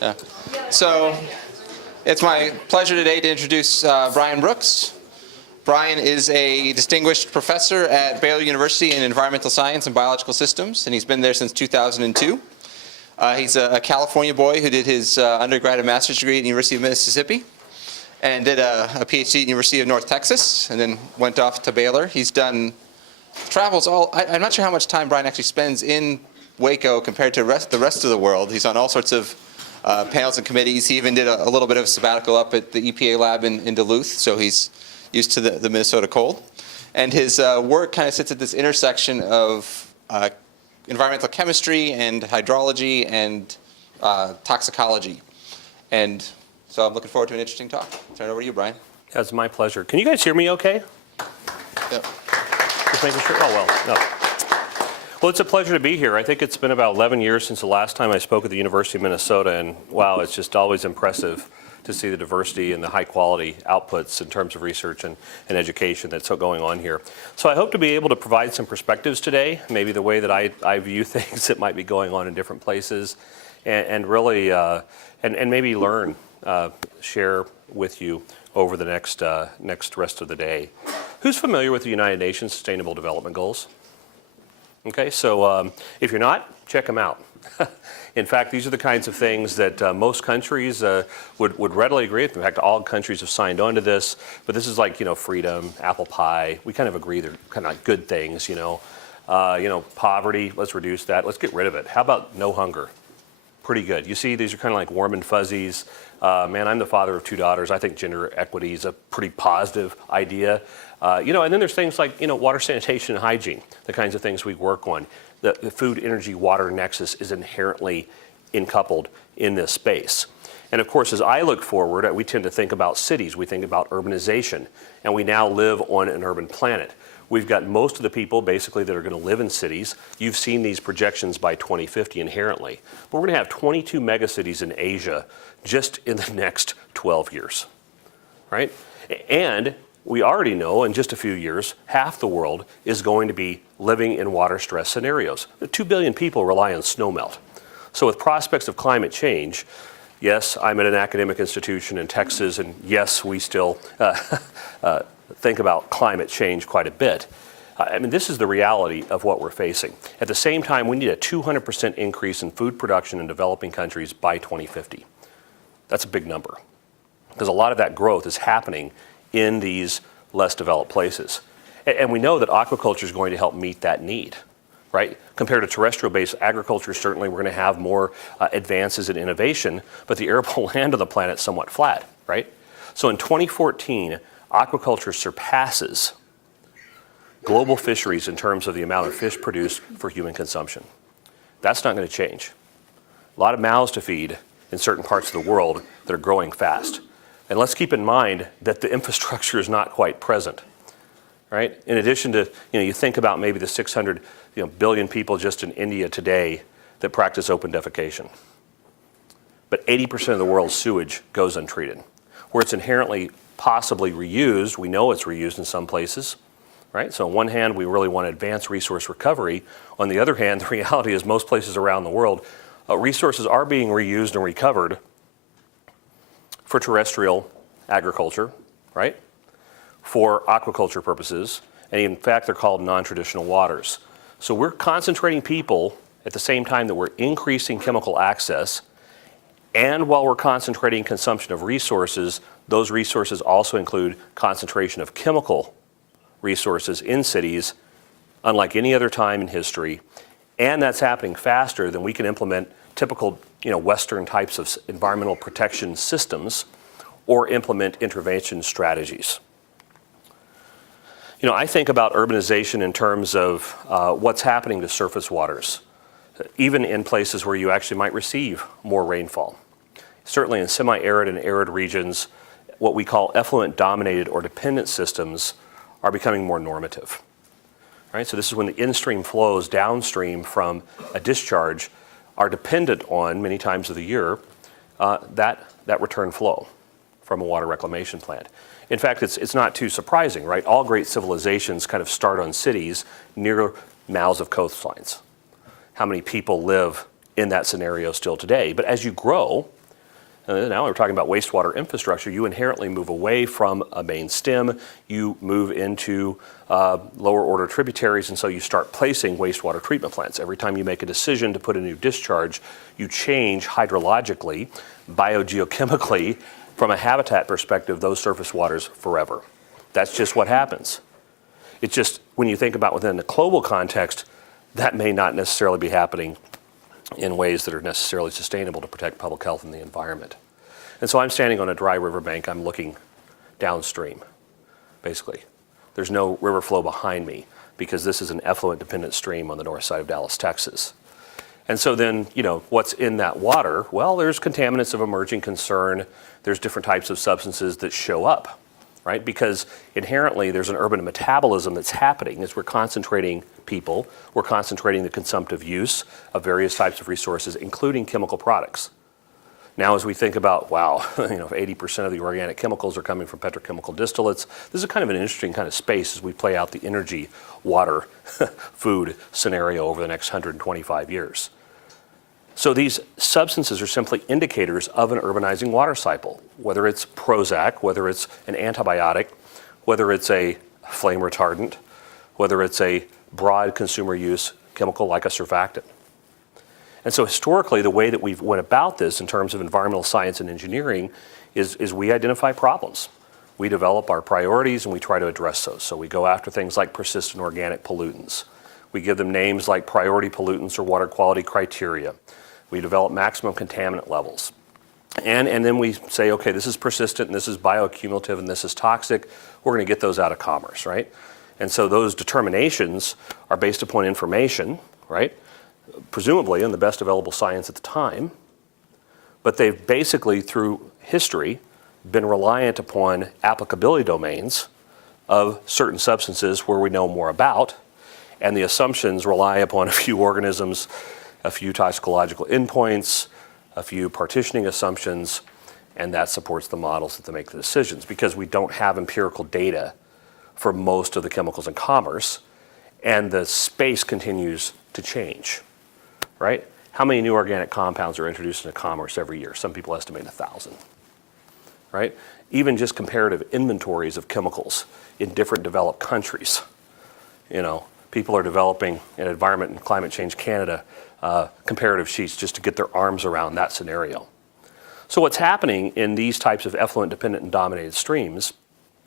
Yeah. So it's my pleasure today to introduce Bryan Brooks. Bryan is a distinguished professor at Baylor University in environmental science and biological systems, and he's been there since 2002. He's a California boy who did his undergrad and master's degree at the University of Mississippi and did a PhD at the University of North Texas and then went off to Baylor. He's done travels all, I'm not sure how much time Bryan actually spends in Waco compared to the rest of the world. He's on all sorts of panels and committees. He even did a little bit of a sabbatical up at the EPA lab in Duluth, so he's used to the Minnesota cold. And his work kind of sits at this intersection of environmental chemistry and hydrology and toxicology. And so I'm looking forward to an interesting talk. Turn it over to you, Bryan. That's my pleasure. Can you guys hear me okay? Yep. Just making sure. Oh, well, no. Well, it's a pleasure to be here. I think it's been about 11 years since the last time I spoke at the University of Minnesota, and wow, it's just always impressive to see the diversity and the high quality outputs in terms of research and education that's going on here. So I hope to be able to provide some perspectives today, maybe the way that I view things that might be going on in different places, and really, and maybe learn, share with you over the next rest of the day. Who's familiar with the United Nations Sustainable Development Goals? Okay, so if you're not, check them out. In fact, these are the kinds of things that most countries would readily agree with. In fact, all countries have signed on to this, but this is like, freedom, apple pie. We kind of agree they're kind of like good things, poverty, let's reduce that. Let's get rid of it. How about no hunger? Pretty good. You see, these are kind of like warm and fuzzies. Man, I'm the father of 2 daughters. I think gender equity is a pretty positive idea. And then there's things like, water sanitation and hygiene, the kinds of things we work on. The food, energy, water nexus is inherently encoupled in this space. And of course, as I look forward, we tend to think about cities. We think about urbanization, and we now live on an urban planet. We've got most of the people basically that are going to live in cities. You've seen these projections by 2050 inherently. But we're going to have 22 megacities in Asia just in the next 12 years, right? And we already know in just a few years, half the world is going to be living in water stress scenarios. 2 billion people rely on snowmelt. So with prospects of climate change, yes, I'm at an academic institution in Texas, and yes, we still think about climate change quite a bit. This is the reality of what we're facing. At the same time, we need a 200% increase in food production in developing countries by 2050. That's a big number, because a lot of that growth is happening in these less developed places. And we know that aquaculture is going to help meet that need, right? Compared to terrestrial-based agriculture, certainly we're going to have more advances in innovation, but the arable land on the planet is somewhat flat, right? So in 2014, aquaculture surpasses global fisheries in terms of the amount of fish produced for human consumption. That's not going to change. A lot of mouths to feed in certain parts of the world that are growing fast. And let's keep in mind that the infrastructure is not quite present, right? In addition to, you think about maybe the 600 billion people just in India today that practice open defecation. But 80% of the world's sewage goes untreated. Where it's inherently possibly reused, we know it's reused in some places, right? So on one hand, we really want to advance resource recovery. On the other hand, the reality is most places around the world, resources are being reused and recovered for terrestrial agriculture, right? For aquaculture purposes, and in fact, they're called non-traditional waters. So we're concentrating people at the same time that we're increasing chemical access, and while we're concentrating consumption of resources, those resources also include concentration of chemical resources in cities, unlike any other time in history, and that's happening faster than we can implement typical Western types of environmental protection systems or implement intervention strategies. I think about urbanization in terms of what's happening to surface waters, even in places where you actually might receive more rainfall. Certainly in semi-arid and arid regions, what we call effluent-dominated or dependent systems are becoming more normative. Right? So this is when the instream flows downstream from a discharge are dependent on, many times of the year, that return flow from a water reclamation plant. In fact, it's not too surprising, right? All great civilizations kind of start on cities near mouths of coastlines. How many people live in that scenario still today? But as you grow, now we're talking about wastewater infrastructure, you inherently move away from a main stem, you move into lower order tributaries, and so you start placing wastewater treatment plants. Every time you make a decision to put a new discharge, you change hydrologically, biogeochemically, from a habitat perspective, those surface waters forever. That's just what happens. It's just, when you think about within the global context, that may not necessarily be happening in ways that are necessarily sustainable to protect public health and the environment. And so I'm standing on a dry riverbank, I'm looking downstream, basically. There's no river flow behind me because this is an effluent-dependent stream on the north side of Dallas, Texas. And so then, what's in that water? Well, there's contaminants of emerging concern. There's different types of substances that show up, right? Because inherently there's an urban metabolism that's happening as we're concentrating people, we're concentrating the consumptive use of various types of resources, including chemical products. Now, as we think about, wow, 80% of the organic chemicals are coming from petrochemical distillates, this is kind of an interesting kind of space as we play out the energy, water, food scenario over the next 125 years. So these substances are simply indicators of an urbanizing water cycle, whether it's Prozac, whether it's an antibiotic, whether it's a flame retardant, whether it's a broad consumer use chemical like a surfactant. And so historically, the way that we've went about this in terms of environmental science and engineering is we identify problems. We develop our priorities and we try to address those. So we go after things like persistent organic pollutants. We give them names like priority pollutants or water quality criteria. We develop maximum contaminant levels. And then we say, okay, this is persistent and this is bioaccumulative and this is toxic. We're going to get those out of commerce, right? And so those determinations are based upon information, right? Presumably in the best available science at the time, but they've basically through history been reliant upon applicability domains of certain substances where we know more about, and the assumptions rely upon a few organisms, a few toxicological endpoints, a few partitioning assumptions, and that supports the models that they make the decisions because we don't have empirical data for most of the chemicals in commerce, and the space continues to change, right? How many new organic compounds are introduced into commerce every year? Some people estimate 1,000, right? Even just comparative inventories of chemicals in different developed countries. People are developing in Environment and Climate Change Canada comparative sheets just to get their arms around that scenario. So what's happening in these types of effluent-dependent and dominated streams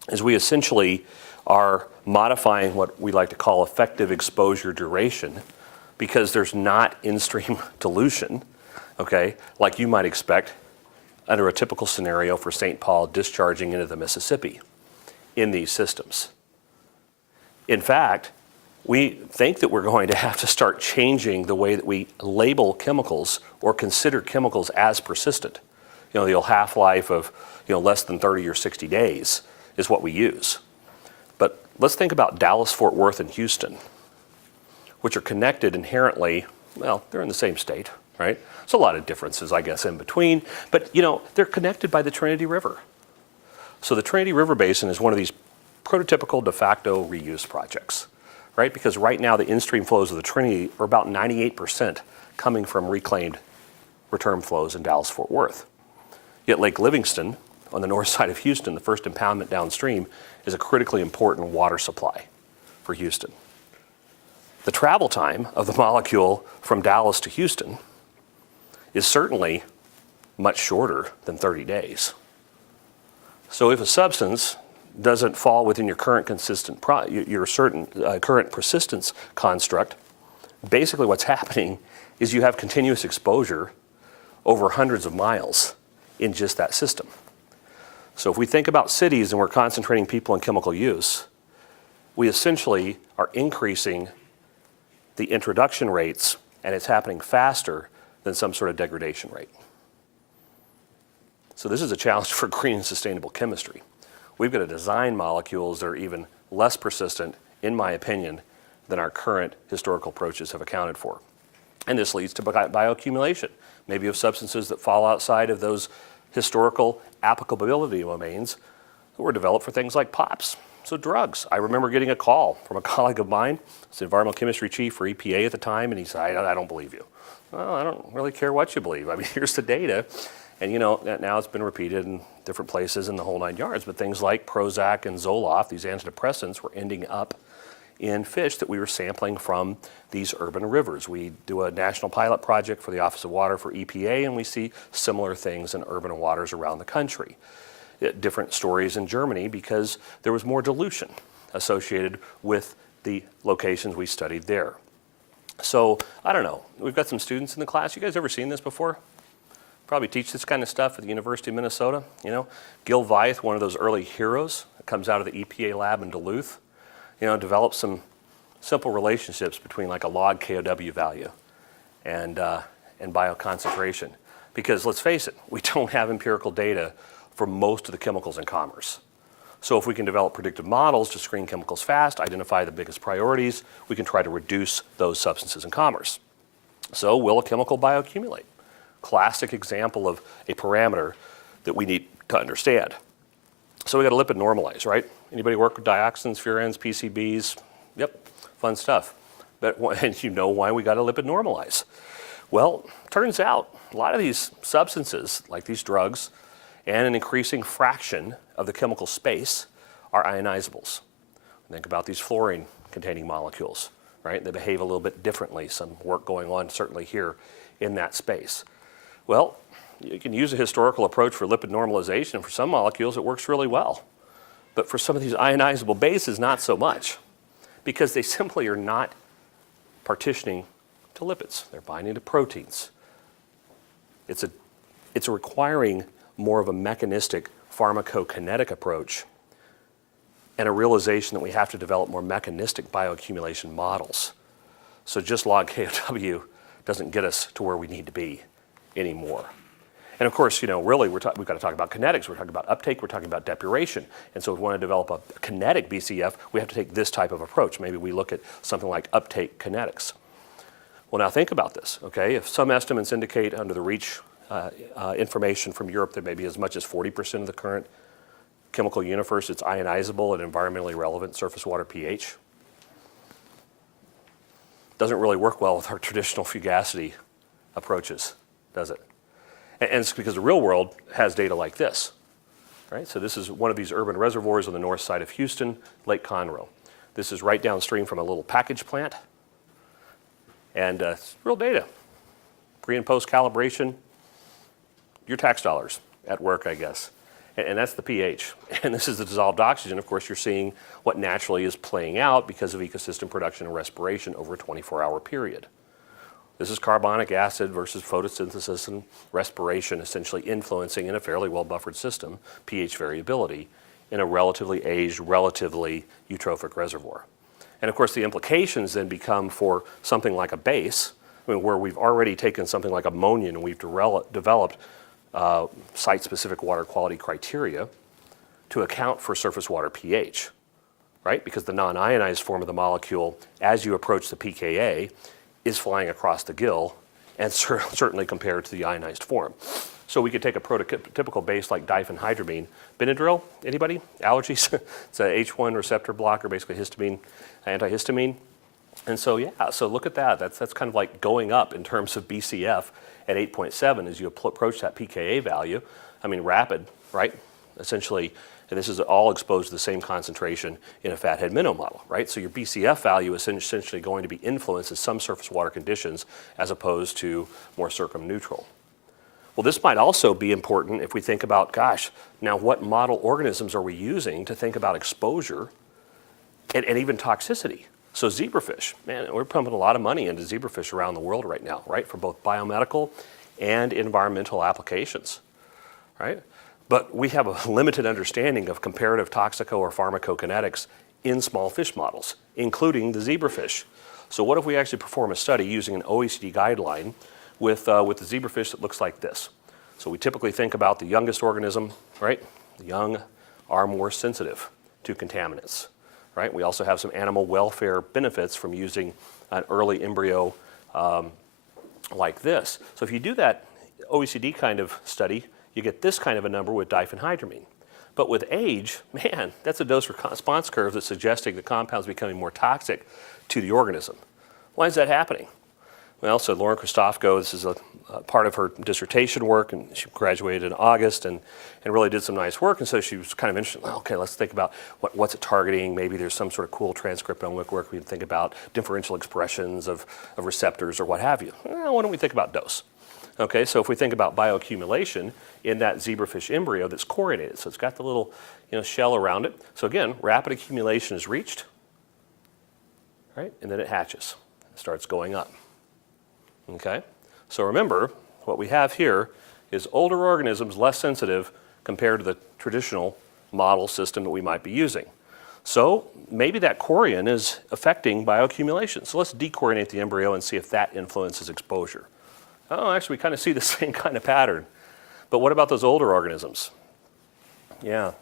is we essentially are modifying what we like to call effective exposure duration because there's not in-stream dilution, okay, like you might expect under a typical scenario for St. Paul discharging into the Mississippi in these systems. In fact, we think that we're going to have to start changing the way that we label chemicals or consider chemicals as persistent. The half-life of less than 30 or 60 days is what we use. But let's think about Dallas, Fort Worth, and Houston, which are connected inherently, well, they're in the same state, right? There's a lot of differences, I guess, in between, but they're connected by the Trinity River. So the Trinity River Basin is one of these prototypical de facto reuse projects, right? Because right now the in-stream flows of the Trinity are about 98% coming from reclaimed return flows in Dallas, Fort Worth. Yet Lake Livingston, on the north side of Houston, the first impoundment downstream, is a critically important water supply for Houston. The travel time of the molecule from Dallas to Houston is certainly much shorter than 30 days. So if a substance doesn't fall within your current current persistence construct, basically what's happening is you have continuous exposure over hundreds of miles in just that system. So if we think about cities and we're concentrating people in chemical use, we essentially are increasing the introduction rates, and it's happening faster than some sort of degradation rate. So this is a challenge for green and sustainable chemistry. We've got to design molecules that are even less persistent, in my opinion, than our current historical approaches have accounted for. And this leads to bioaccumulation, maybe of substances that fall outside of those historical applicability domains that were developed for things like POPs. So drugs. I remember getting a call from a colleague of mine, he's the environmental chemistry chief for EPA at the time, and he said, I don't believe you. Well, I don't really care what you believe. I mean, here's the data. And now it's been repeated in different places in the whole 9 yards, but things like Prozac and Zoloft, these antidepressants, were ending up in fish that we were sampling from these urban rivers. We do a national pilot project for the Office of Water for EPA, and we see similar things in urban waters around the country. Different stories in Germany because there was more dilution associated with the locations we studied there. So, I don't know, we've got some students in the class. You guys ever seen this before? Probably teach this kind of stuff at the University of Minnesota. Gil Vyeth, one of those early heroes, comes out of the EPA lab in Duluth, develops some simple relationships between like a log KOW value and bioconcentration. Because let's face it, we don't have empirical data for most of the chemicals in commerce. So if we can develop predictive models to screen chemicals fast, identify the biggest priorities, we can try to reduce those substances in commerce. So will a chemical bioaccumulate? Classic example of a parameter that we need to understand. So we got a lipid normalize, right? Anybody work with dioxins, furans, PCBs? Yep, fun stuff. And you know why we got a lipid normalize. Well, turns out a lot of these substances, like these drugs, and an increasing fraction of the chemical space are ionizables. Think about these fluorine-containing molecules, right? They behave a little bit differently. Some work going on certainly here in that space. Well, you can use a historical approach for lipid normalization. For some molecules, it works really well. But for some of these ionizable bases, not so much, because they simply are not partitioning to lipids. They're binding to proteins. It's requiring more of a mechanistic pharmacokinetic approach and a realization that we have to develop more mechanistic bioaccumulation models. So just log KOW doesn't get us to where we need to be anymore. And of course, really we've got to talk about kinetics, we're talking about uptake, we're talking about depuration. And so if we want to develop a kinetic BCF, we have to take this type of approach. Maybe we look at something like uptake kinetics. Well, now think about this, okay? If some estimates indicate under the REACH information from Europe that maybe as much as 40% of the current chemical universe is ionizable at environmentally relevant surface water pH. Doesn't really work well with our traditional fugacity approaches, does it? And it's because the real world has data like this, right? So this is one of these urban reservoirs on the north side of Houston, Lake Conroe. This is right downstream from a little package plant. And it's real data. Pre and post calibration, your tax dollars at work, I guess. And that's the pH. And this is the dissolved oxygen. Of course, you're seeing what naturally is playing out because of ecosystem production and respiration over a 24-hour period. This is carbonic acid versus photosynthesis and respiration essentially influencing in a fairly well-buffered system pH variability in a relatively aged, relatively eutrophic reservoir. And of course, the implications then become for something like a base, where we've already taken something like ammonia and we've developed site-specific water quality criteria to account for surface water pH, right? Because the non-ionized form of the molecule, as you approach the pKa, is flying across the gill and certainly compared to the ionized form. So we could take a prototypical base like diphenhydramine. Benadryl, anybody? Allergies? It's a H1 receptor blocker, basically histamine, antihistamine. And so, yeah, so look at that. That's kind of like going up in terms of BCF at 8.7 as you approach that pKa value. I mean, rapid, right? Essentially, and this is all exposed to the same concentration in a fathead minnow model, right? So your BCF value is essentially going to be influenced in some surface water conditions as opposed to more circumneutral. Well, this might also be important if we think about, gosh, now what model organisms are we using to think about exposure and even toxicity? So zebrafish, man, we're pumping a lot of money into zebrafish around the world right now, right? For both biomedical and environmental applications, right? But we have a limited understanding of comparative toxico or pharmacokinetics in small fish models, including the zebrafish. So what if we actually perform a study using an OECD guideline with the zebrafish that looks like this? So we typically think about the youngest organism, right? The young are more sensitive to contaminants, right? We also have some animal welfare benefits from using an early embryo like this. So if you do that OECD kind of study, you get this kind of a number with diphenhydramine. But with age, man, that's a dose response curve that's suggesting the compound's becoming more toxic to the organism. Why is that happening? Well, so Lauren Christofko, this is part of her dissertation work, and she graduated in August and really did some nice work. And so she was kind of interested, well, okay, let's think about what's it targeting. Maybe there's some sort of cool transcriptomic work we can think about, differential expressions of receptors or what have you. Well, why don't we think about dose? Okay, so if we think about bioaccumulation in that zebrafish embryo that's coriated, so it's got the little shell around it. So again, rapid accumulation is reached, right? And then it hatches, it starts going up. Okay, so remember, what we have here is older organisms less sensitive compared to the traditional model system that we might be using. So maybe that chorion is affecting bioaccumulation. So let's dechorinate the embryo and see if that influences exposure. Oh, actually, we kind of see the same kind of pattern. But what about those older organisms? Yeah,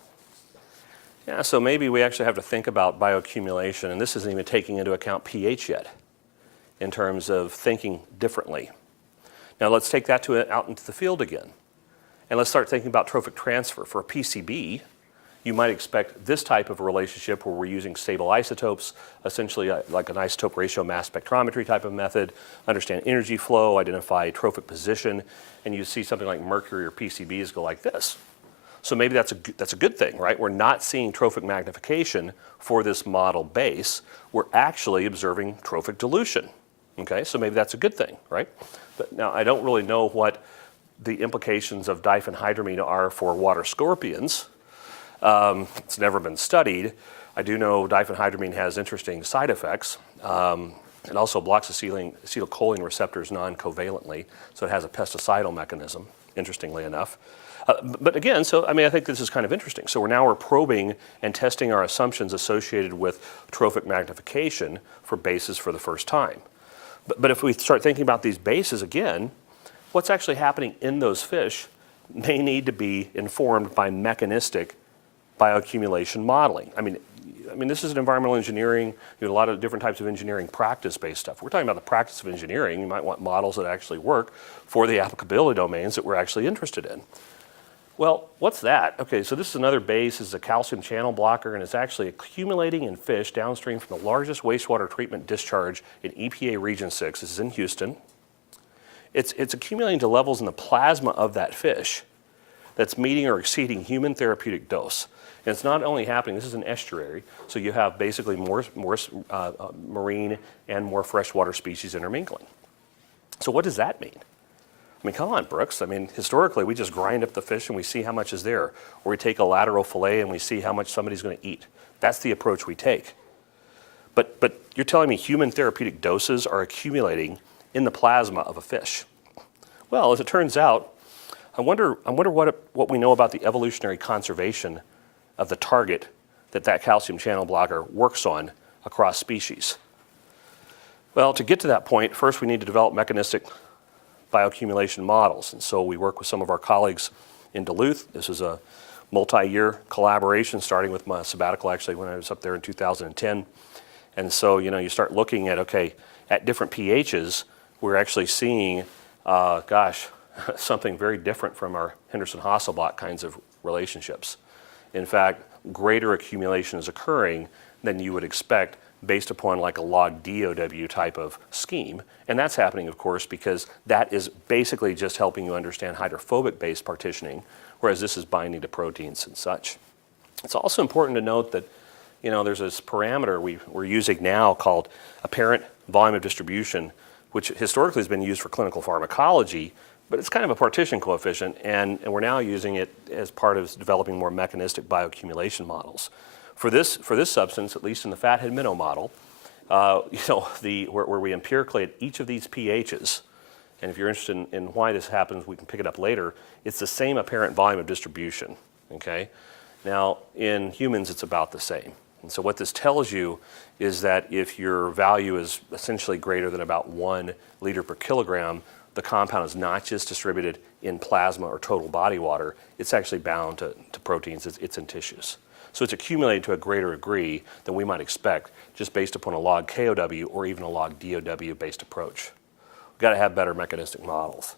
so maybe we actually have to think about bioaccumulation, and this isn't even taking into account pH yet in terms of thinking differently. Now let's take that out into the field again. And let's start thinking about trophic transfer. For a PCB, you might expect this type of a relationship where we're using stable isotopes, essentially like an isotope ratio mass spectrometry type of method, understand energy flow, identify trophic position, and you see something like mercury or PCBs go like this. So maybe that's a good thing, right? We're not seeing trophic magnification for this model base. We're actually observing trophic dilution. Okay, so maybe that's a good thing, right? But now I don't really know what the implications of diphenhydramine are for water scorpions. It's never been studied. I do know diphenhydramine has interesting side effects. It also blocks acetylcholine receptors non-covalently, so it has a pesticidal mechanism, interestingly enough. But again, I think this is kind of interesting. So we're probing and testing our assumptions associated with trophic magnification for bases for the first time. But if we start thinking about these bases again, what's actually happening in those fish may need to be informed by mechanistic bioaccumulation modeling. I mean, this is an environmental engineering, a lot of different types of engineering practice-based stuff. We're talking about the practice of engineering. You might want models that actually work for the applicability domains that we're actually interested in. Well, what's that? Okay, so this is another base. This is a calcium channel blocker, and it's actually accumulating in fish downstream from the largest wastewater treatment discharge in EPA Region 6. This is in Houston. It's accumulating to levels in the plasma of that fish that's meeting or exceeding human therapeutic dose. And it's not only happening, this is an estuary, so you have basically more marine and more freshwater species intermingling. So what does that mean? I mean, come on, Brooks. I mean, historically, we just grind up the fish and we see how much is there. Or we take a lateral fillet and we see how much somebody's going to eat. That's the approach we take. But you're telling me human therapeutic doses are accumulating in the plasma of a fish. Well, as it turns out, I wonder what we know about the evolutionary conservation of the target that calcium channel blocker works on across species. Well, to get to that point, first we need to develop mechanistic bioaccumulation models. And so we work with some of our colleagues in Duluth. This is a multi-year collaboration starting with my sabbatical actually when I was up there in 2010. And so, you start looking at, at different pHs, we're actually seeing, something very different from our Henderson-Hasselbalch kinds of relationships. In fact, greater accumulation is occurring than you would expect based upon like a log DOW type of scheme. And that's happening, of course, because that is basically just helping you understand hydrophobic-based partitioning, whereas this is binding to proteins and such. It's also important to note that, there's this parameter we're using now called apparent volume of distribution, which historically has been used for clinical pharmacology, but it's kind of a partition coefficient, and we're now using it as part of developing more mechanistic bioaccumulation models. For this substance, at least in the fathead minnow model, where we empirically at each of these pHs, and if you're interested in why this happens, we can pick it up later, it's the same apparent volume of distribution, okay? Now, in humans, it's about the same. And so what this tells you is that if your value is essentially greater than about 1 liter per kilogram, the compound is not just distributed in plasma or total body water, it's actually bound to proteins, it's in tissues. So it's accumulated to a greater degree than we might expect just based upon a log KOW or even a log DOW based approach. We've got to have better mechanistic models.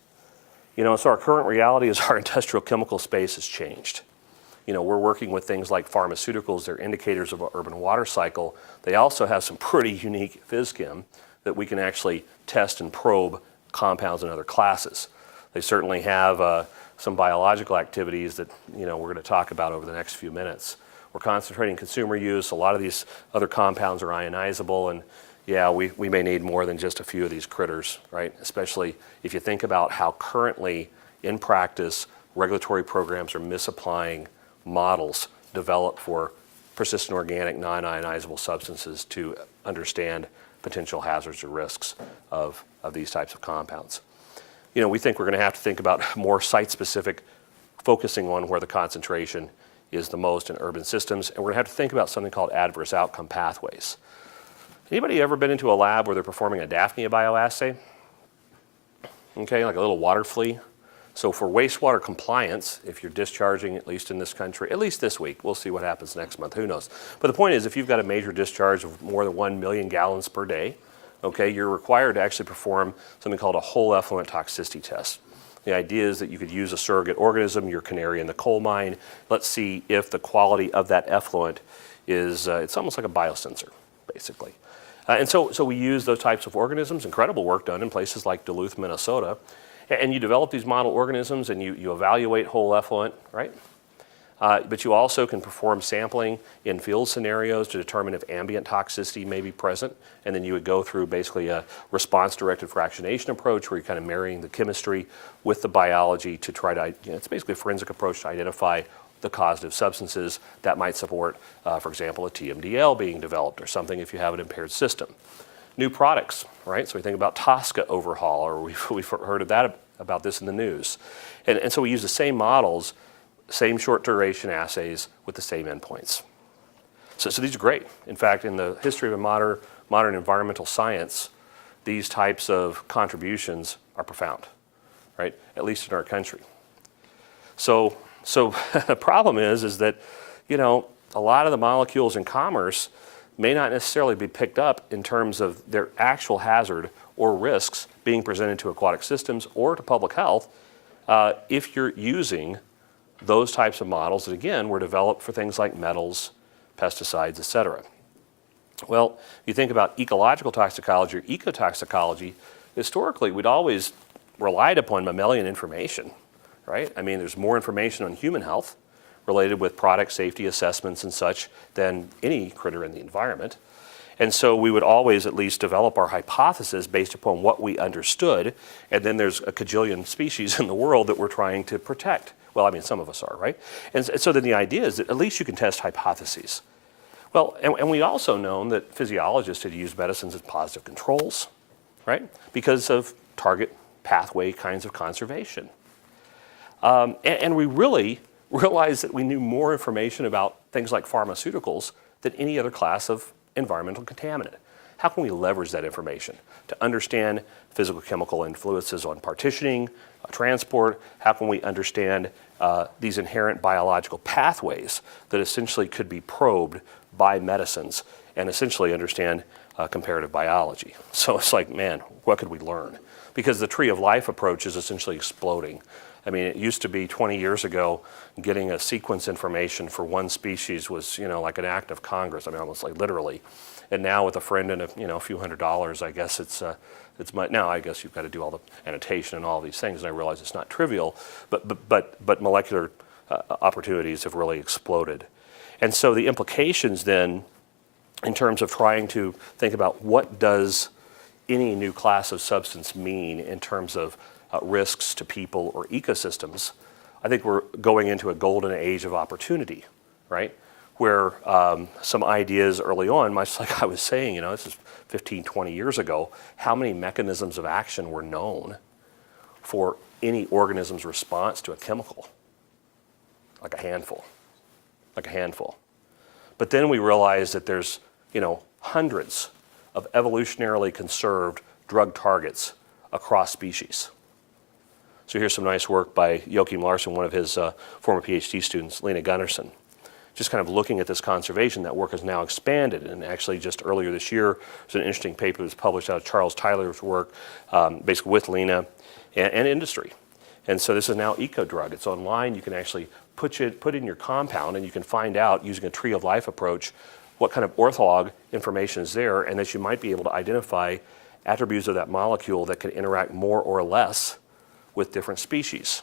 So our current reality is our industrial chemical space has changed. We're working with things like pharmaceuticals, they're indicators of an urban water cycle. They also have some pretty unique phys chem that we can actually test and probe compounds in other classes. They certainly have some biological activities that we're going to talk about over the next few minutes. We're concentrating consumer use. A lot of these other compounds are ionizable, and yeah, we may need more than just a few of these critters, right? Especially if you think about how currently, in practice, regulatory programs are misapplying models developed for persistent organic non-ionizable substances to understand potential hazards or risks of these types of compounds. We think we're going to have to think about more site-specific, focusing on where the concentration is the most in urban systems, and we're going to have to think about something called adverse outcome pathways. Anybody ever been into a lab where they're performing a Daphnia bioassay? Okay, like a little water flea. So for wastewater compliance, if you're discharging, at least in this country, at least this week, we'll see what happens next month, who knows. But the point is, if you've got a major discharge of more than 1 million gallons per day, okay, you're required to actually perform something called a whole effluent toxicity test. The idea is that you could use a surrogate organism, your canary in the coal mine. Let's see if the quality of that effluent is, it's almost like a biosensor, basically. And so we use those types of organisms, incredible work done in places like Duluth, Minnesota. And you develop these model organisms and you evaluate whole effluent, right? But you also can perform sampling in field scenarios to determine if ambient toxicity may be present. And then you would go through basically a response-directed fractionation approach where you're kind of marrying the chemistry with the biology to try to, it's basically a forensic approach to identify the causative substances that might support, for example, a TMDL being developed or something if you have an impaired system. New products, right? So we think about Tosca overhaul, or we've heard of that, about this in the news. And so we use the same models, same short duration assays with the same endpoints. So these are great. In fact, in the history of modern environmental science, these types of contributions are profound, right? At least in our country. So the problem is that, a lot of the molecules in commerce may not necessarily be picked up in terms of their actual hazard or risks being presented to aquatic systems or to public health if you're using those types of models that, again, were developed for things like metals, pesticides, et cetera. Well, if you think about ecological toxicology or ecotoxicology, historically, we'd always relied upon mammalian information, right? I mean, there's more information on human health related with product safety assessments and such than any critter in the environment. And so we would always at least develop our hypothesis based upon what we understood, and then there's a cajillion species in the world that we're trying to protect. Well, I mean, some of us are, right? And so then the idea is that at least you can test hypotheses. Well, and we also known that physiologists had used medicines as positive controls, right? Because of target pathway kinds of conservation. And we really realized that we knew more information about things like pharmaceuticals than any other class of environmental contaminant. How can we leverage that information to understand physical chemical influences on partitioning, transport? How can we understand these inherent biological pathways that essentially could be probed by medicines and essentially understand comparative biology? So it's like, man, what could we learn? Because the tree of life approach is essentially exploding. I mean, it used to be 20 years ago, getting a sequence information for one species was, like an act of Congress. I mean, almost like literally. And now with a friend and a few $100s, I guess it's now I guess you've got to do all the annotation and all these things. And I realize it's not trivial, but molecular opportunities have really exploded. And so the implications then, in terms of trying to think about what does any new class of substance mean in terms of risks to people or ecosystems, I think we're going into a golden age of opportunity, right? Where some ideas early on, much like I was saying, this is 15, 20 years ago, how many mechanisms of action were known for any organism's response to a chemical? Like a handful. But then we realized that there's, hundreds of evolutionarily conserved drug targets across species. So here's some nice work by Joachim Larsen, one of his former PhD students, Lena Gunnarsson. Just kind of looking at this conservation, that work has now expanded. And actually just earlier this year, there's an interesting paper that was published out of Charles Tyler's work, basically with Lena and industry. And so this is now EcoDrug. It's online. You can actually put in your compound and you can find out using a tree of life approach what kind of ortholog information is there, and that you might be able to identify attributes of that molecule that can interact more or less with different species.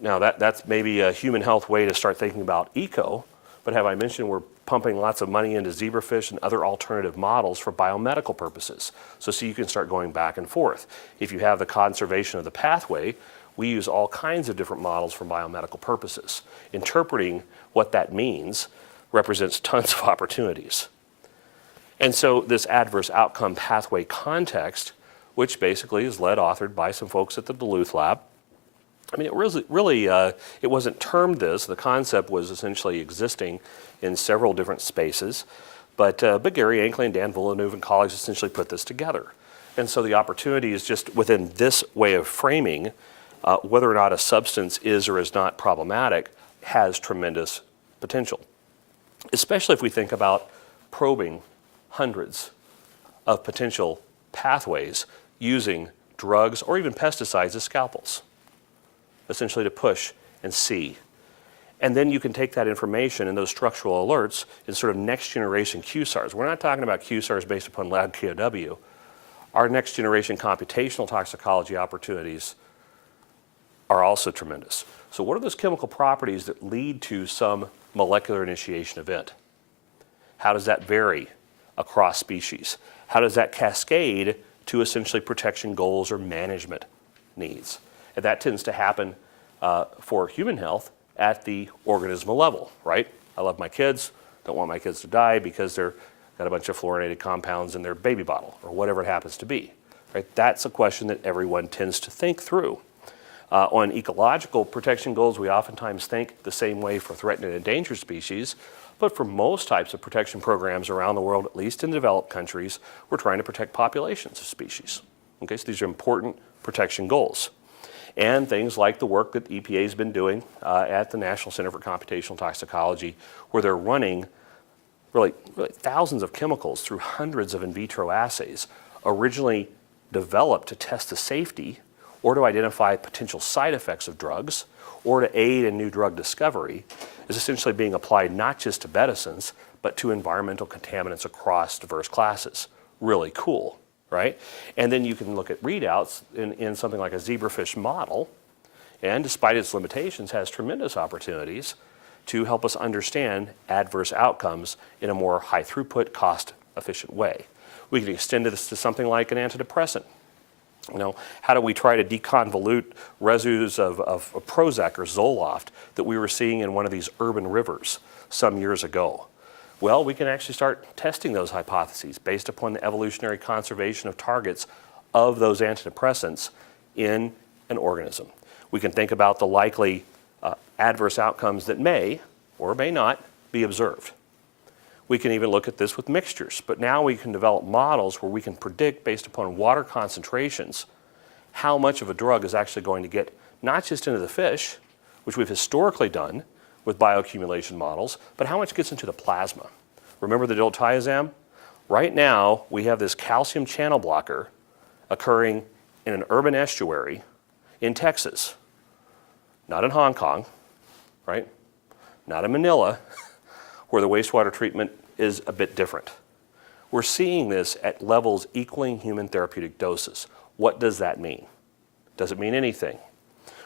Now that's maybe a human health way to start thinking about eco, but have I mentioned we're pumping lots of money into zebrafish and other alternative models for biomedical purposes. So you can start going back and forth. If you have the conservation of the pathway, we use all kinds of different models for biomedical purposes. Interpreting what that means represents tons of opportunities. And so this adverse outcome pathway context, which basically is authored by some folks at the Duluth lab. I mean, it wasn't termed this. The concept was essentially existing in several different spaces. But Gary Ankley and Dan Villeneuve and colleagues essentially put this together. And so the opportunity is just within this way of framing whether or not a substance is or is not problematic has tremendous potential, especially if we think about probing hundreds of potential pathways using drugs or even pesticides as scalpels, essentially to push and see. And then you can take that information and those structural alerts in sort of next generation QSARs. We're not talking about QSARs based upon lab KOW. Our next generation computational toxicology opportunities are also tremendous. So what are those chemical properties that lead to some molecular initiation event? How does that vary across species? How does that cascade to essentially protection goals or management needs? And that tends to happen for human health at the organismal level, right? I love my kids, don't want my kids to die because they're got a bunch of fluorinated compounds in their baby bottle or whatever it happens to be, right? That's a question that everyone tends to think through. On ecological protection goals, we oftentimes think the same way for threatened and endangered species, but for most types of protection programs around the world, at least in developed countries, we're trying to protect populations of species. Okay, so these are important protection goals. And things like the work that EPA has been doing at the National Center for Computational Toxicology, where they're running really thousands of chemicals through hundreds of in vitro assays, originally developed to test the safety or to identify potential side effects of drugs, or to aid in new drug discovery, is essentially being applied not just to medicines, but to environmental contaminants across diverse classes. Really cool, right? And then you can look at readouts in something like a zebrafish model, and despite its limitations, has tremendous opportunities to help us understand adverse outcomes in a more high throughput, cost-efficient way. We can extend this to something like an antidepressant. You know, how do we try to deconvolute residues of Prozac or Zoloft that we were seeing in one of these urban rivers some years ago? Well, we can actually start testing those hypotheses based upon the evolutionary conservation of targets of those antidepressants in an organism. We can think about the likely adverse outcomes that may or may not be observed. We can even look at this with mixtures, but now we can develop models where we can predict based upon water concentrations how much of a drug is actually going to get not just into the fish, which we've historically done with bioaccumulation models, but how much gets into the plasma. Remember the diltiazem? Right now, we have this calcium channel blocker occurring in an urban estuary in Texas, not in Hong Kong, right? Not in Manila, where the wastewater treatment is a bit different. We're seeing this at levels equaling human therapeutic doses. What does that mean? Does it mean anything?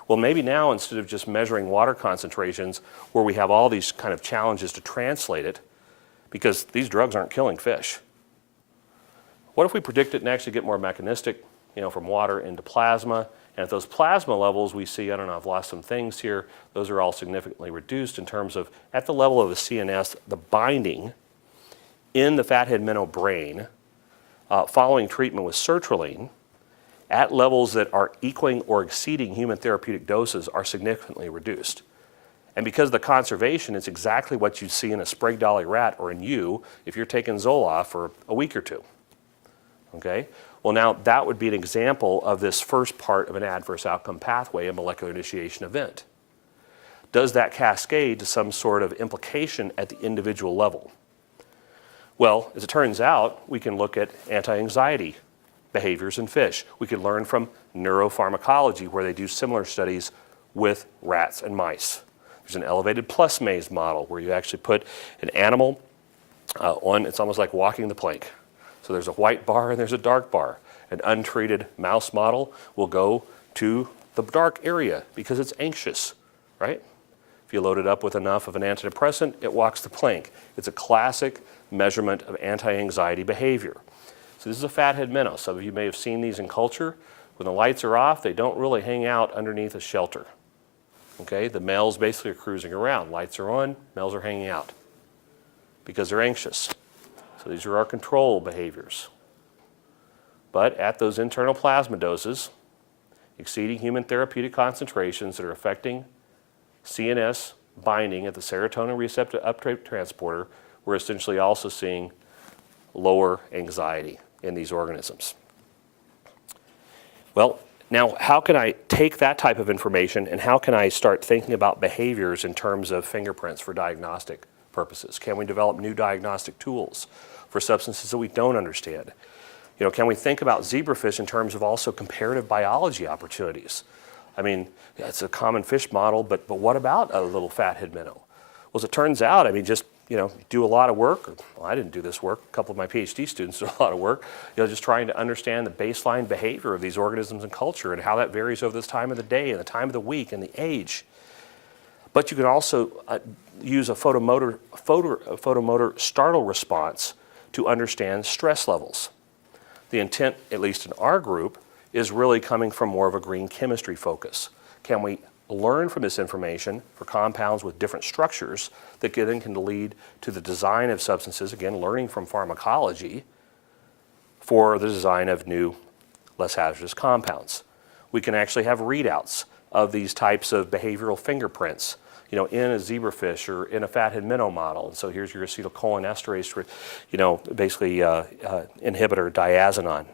Well, maybe now instead of just measuring water concentrations where we have all these kind of challenges to translate it, because these drugs aren't killing fish. What if we predict it and actually get more mechanistic, from water into plasma? And at those plasma levels we see, I don't know, I've lost some things here, those are all significantly reduced in terms of, at the level of the CNS, the binding in the fathead minnow brain following treatment with sertraline at levels that are equaling or exceeding human therapeutic doses are significantly reduced. And because of the conservation, it's exactly what you see in a Sprague Dawley rat or in you if you're taking Zoloft for a week or two. Okay? Well, now that would be an example of this first part of an adverse outcome pathway, a molecular initiation event. Does that cascade to some sort of implication at the individual level? Well, as it turns out, we can look at anti-anxiety behaviors in fish. We can learn from neuropharmacology, where they do similar studies with rats and mice. There's an elevated plus maze model where you actually put an animal on, it's almost like walking the plank. So there's a white bar and there's a dark bar. An untreated mouse model will go to the dark area because it's anxious, right? If you load it up with enough of an antidepressant, it walks the plank. It's a classic measurement of anti-anxiety behavior. So this is a fathead minnow. Some of you may have seen these in culture. When the lights are off, they don't really hang out underneath a shelter. Okay, the males basically are cruising around. Lights are on, males are hanging out because they're anxious. So these are our control behaviors. But at those internal plasma doses, exceeding human therapeutic concentrations that are affecting CNS binding at the serotonin receptor uptake transporter, we're essentially also seeing lower anxiety in these organisms. Well, now how can I take that type of information and how can I start thinking about behaviors in terms of fingerprints for diagnostic purposes? Can we develop new diagnostic tools for substances that we don't understand? You know, can we think about zebrafish in terms of also comparative biology opportunities? I mean, yeah, it's a common fish model, but what about a little fathead minnow? Well, as it turns out, I mean, just, you know, do a lot of work. Well, I didn't do this work. A couple of my PhD students do a lot of work, you know, just trying to understand the baseline behavior of these organisms in culture and how that varies over this time of the day and the time of the week and the age. But you can also use a photomotor startle response to understand stress levels. The intent, at least in our group, is really coming from more of a green chemistry focus. Can we learn from this information for compounds with different structures that then can lead to the design of substances, again, learning from pharmacology for the design of new, less hazardous compounds. We can actually have readouts of these types of behavioral fingerprints, you know, in a zebrafish or in a fathead minnow model. And so here's your acetylcholinesterase, you know, basically inhibitor diazinon.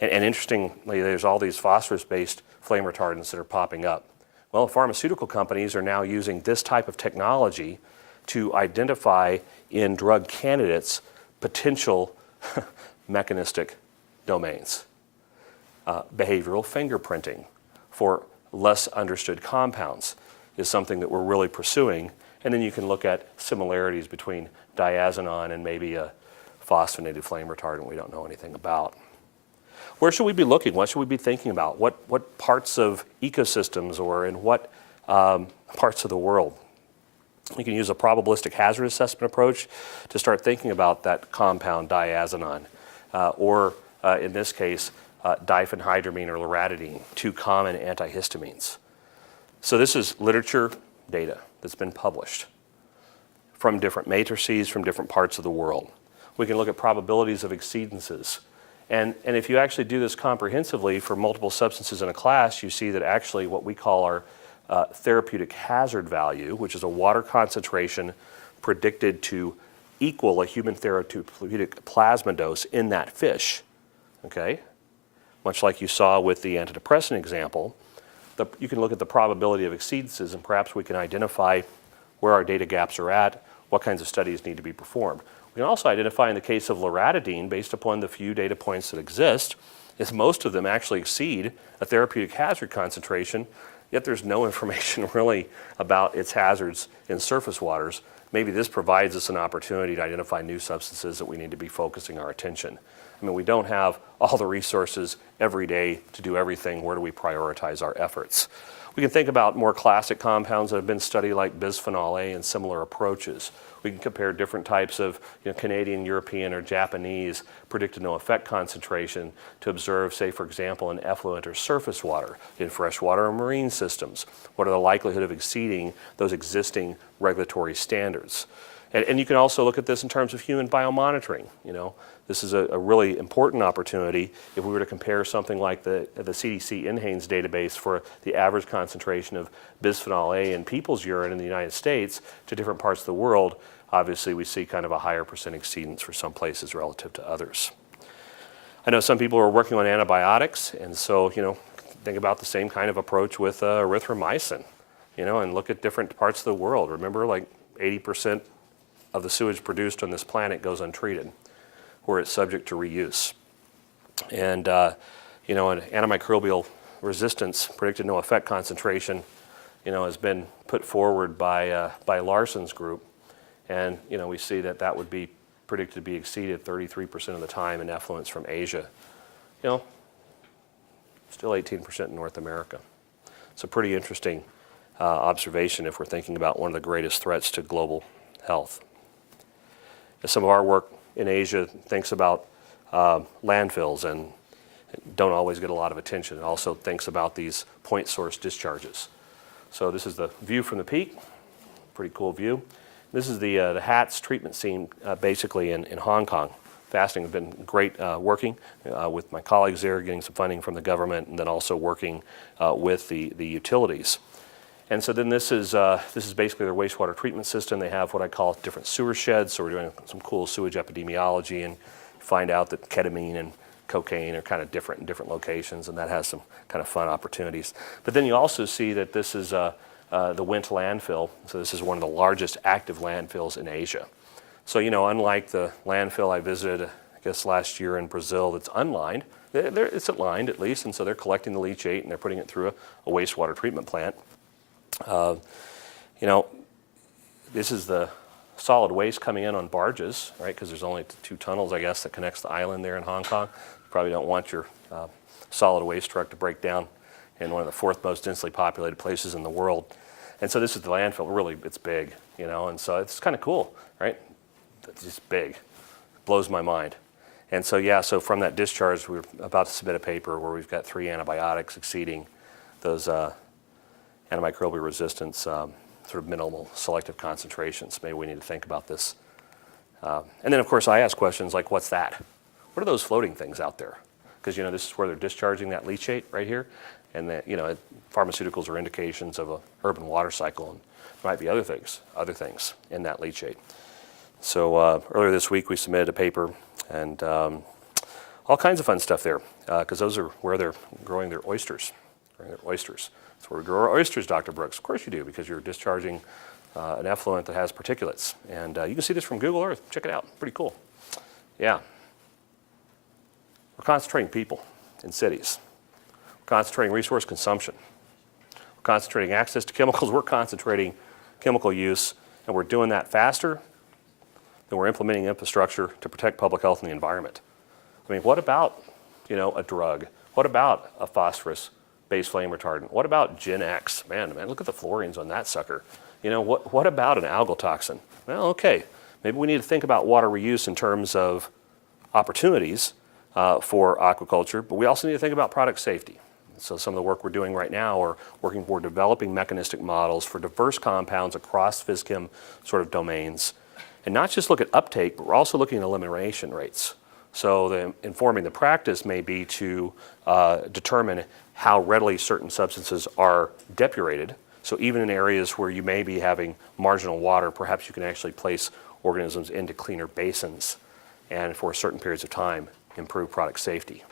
And interestingly, there's all these phosphorus-based flame retardants that are popping up. Well, pharmaceutical companies are now using this type of technology to identify in drug candidates potential mechanistic domains. Behavioral fingerprinting for less understood compounds is something that we're really pursuing. And then you can look at similarities between diazinon and maybe a phosphonated flame retardant we don't know anything about. Where should we be looking? What should we be thinking about? What parts of ecosystems or in what parts of the world? You can use a probabilistic hazard assessment approach to start thinking about that compound diazinon, or in this case, diphenhydramine or loratadine, two common antihistamines. So this is literature data that's been published from different matrices from different parts of the world. We can look at probabilities of exceedances. And if you actually do this comprehensively for multiple substances in a class, you see that actually what we call our therapeutic hazard value, which is a water concentration predicted to equal a human therapeutic plasma dose in that fish, okay? Much like you saw with the antidepressant example, you can look at the probability of exceedances and perhaps we can identify where our data gaps are at, what kinds of studies need to be performed. We can also identify in the case of loratadine, based upon the few data points that exist, is most of them actually exceed a therapeutic hazard concentration, yet there's no information really about its hazards in surface waters. Maybe this provides us an opportunity to identify new substances that we need to be focusing our attention. I mean, we don't have all the resources every day to do everything. Where do we prioritize our efforts? We can think about more classic compounds that have been studied like bisphenol A and similar approaches. We can compare different types of Canadian, European, or Japanese predicted no effect concentration to observe, say, for example, in effluent or surface water, in freshwater or marine systems. What are the likelihood of exceeding those existing regulatory standards? And you can also look at this in terms of human biomonitoring. This is a really important opportunity if we were to compare something like the CDC NHANES database for the average concentration of bisphenol A in people's urine in the United States to different parts of the world. Obviously, we see kind of a higher percent exceedance for some places relative to others. I know some people are working on antibiotics, and so, think about the same kind of approach with erythromycin, and look at different parts of the world. Remember, like 80% of the sewage produced on this planet goes untreated, where it's subject to reuse. And, an antimicrobial resistance predicted no effect concentration, has been put forward by Larson's group. And, we see that would be predicted to be exceeded 33% of the time in effluents from Asia. Still 18% in North America. It's a pretty interesting observation if we're thinking about one of the greatest threats to global health. Some of our work in Asia thinks about landfills and don't always get a lot of attention. It also thinks about these point source discharges. So this is the view from the peak, pretty cool view. This is the HATS treatment scene basically in Hong Kong. Fasting has been great working with my colleagues there, getting some funding from the government, and then also working with the utilities. And so then this is basically their wastewater treatment system. They have what I call different sewer sheds. So we're doing some cool sewage epidemiology and find out that ketamine and cocaine are kind of different in different locations, and that has some kind of fun opportunities. But then you also see that this is the Wint landfill. So this is one of the largest active landfills in Asia. So, you know, unlike the landfill I visited, I guess last year in Brazil that's unlined, it's lined at least, and so they're collecting the leachate and they're putting it through a wastewater treatment plant. You know, this is the solid waste coming in on barges, right? Because there's only 2 tunnels, I guess, that connects the island there in Hong Kong. You probably don't want your solid waste truck to break down in one of the 4th most densely populated places in the world. And so this is the landfill. Really, it's big, you know, and so it's kind of cool, right? It's just big. Blows my mind. And so, yeah, so from that discharge, we're about to submit a paper where we've got 3 antibiotics exceeding those antimicrobial resistance sort of minimal selective concentrations. Maybe we need to think about this. And then, of course, I ask questions like, what's that? What are those floating things out there? Because, you know, this is where they're discharging that leachate right here. And, that, you know, pharmaceuticals are indications of an urban water cycle. And there might be other things in that leachate. So earlier this week, we submitted a paper and all kinds of fun stuff there because those are where they're growing their oysters. That's where we grow our oysters, Dr. Brooks. Of course you do, because you're discharging an effluent that has particulates. And you can see this from Google Earth. Check it out. Pretty cool. Yeah. We're concentrating people in cities. We're concentrating resource consumption. We're concentrating access to chemicals. We're concentrating chemical use. And we're doing that faster than we're implementing infrastructure to protect public health and the environment. I mean, what about, you know, a drug? What about a phosphorus-based flame retardant? What about Gen X? Man, look at the fluorines on that sucker. You know, what about an algal toxin? Well, okay, maybe we need to think about water reuse in terms of opportunities for aquaculture, but we also need to think about product safety. So some of the work we're doing right now are working for developing mechanistic models for diverse compounds across phys-chem sort of domains. And not just look at uptake, but we're also looking at elimination rates. So informing the practice may be to determine how readily certain substances are depurated. So even in areas where you may be having marginal water, perhaps you can actually place organisms into cleaner basins and for certain periods of time improve product safety.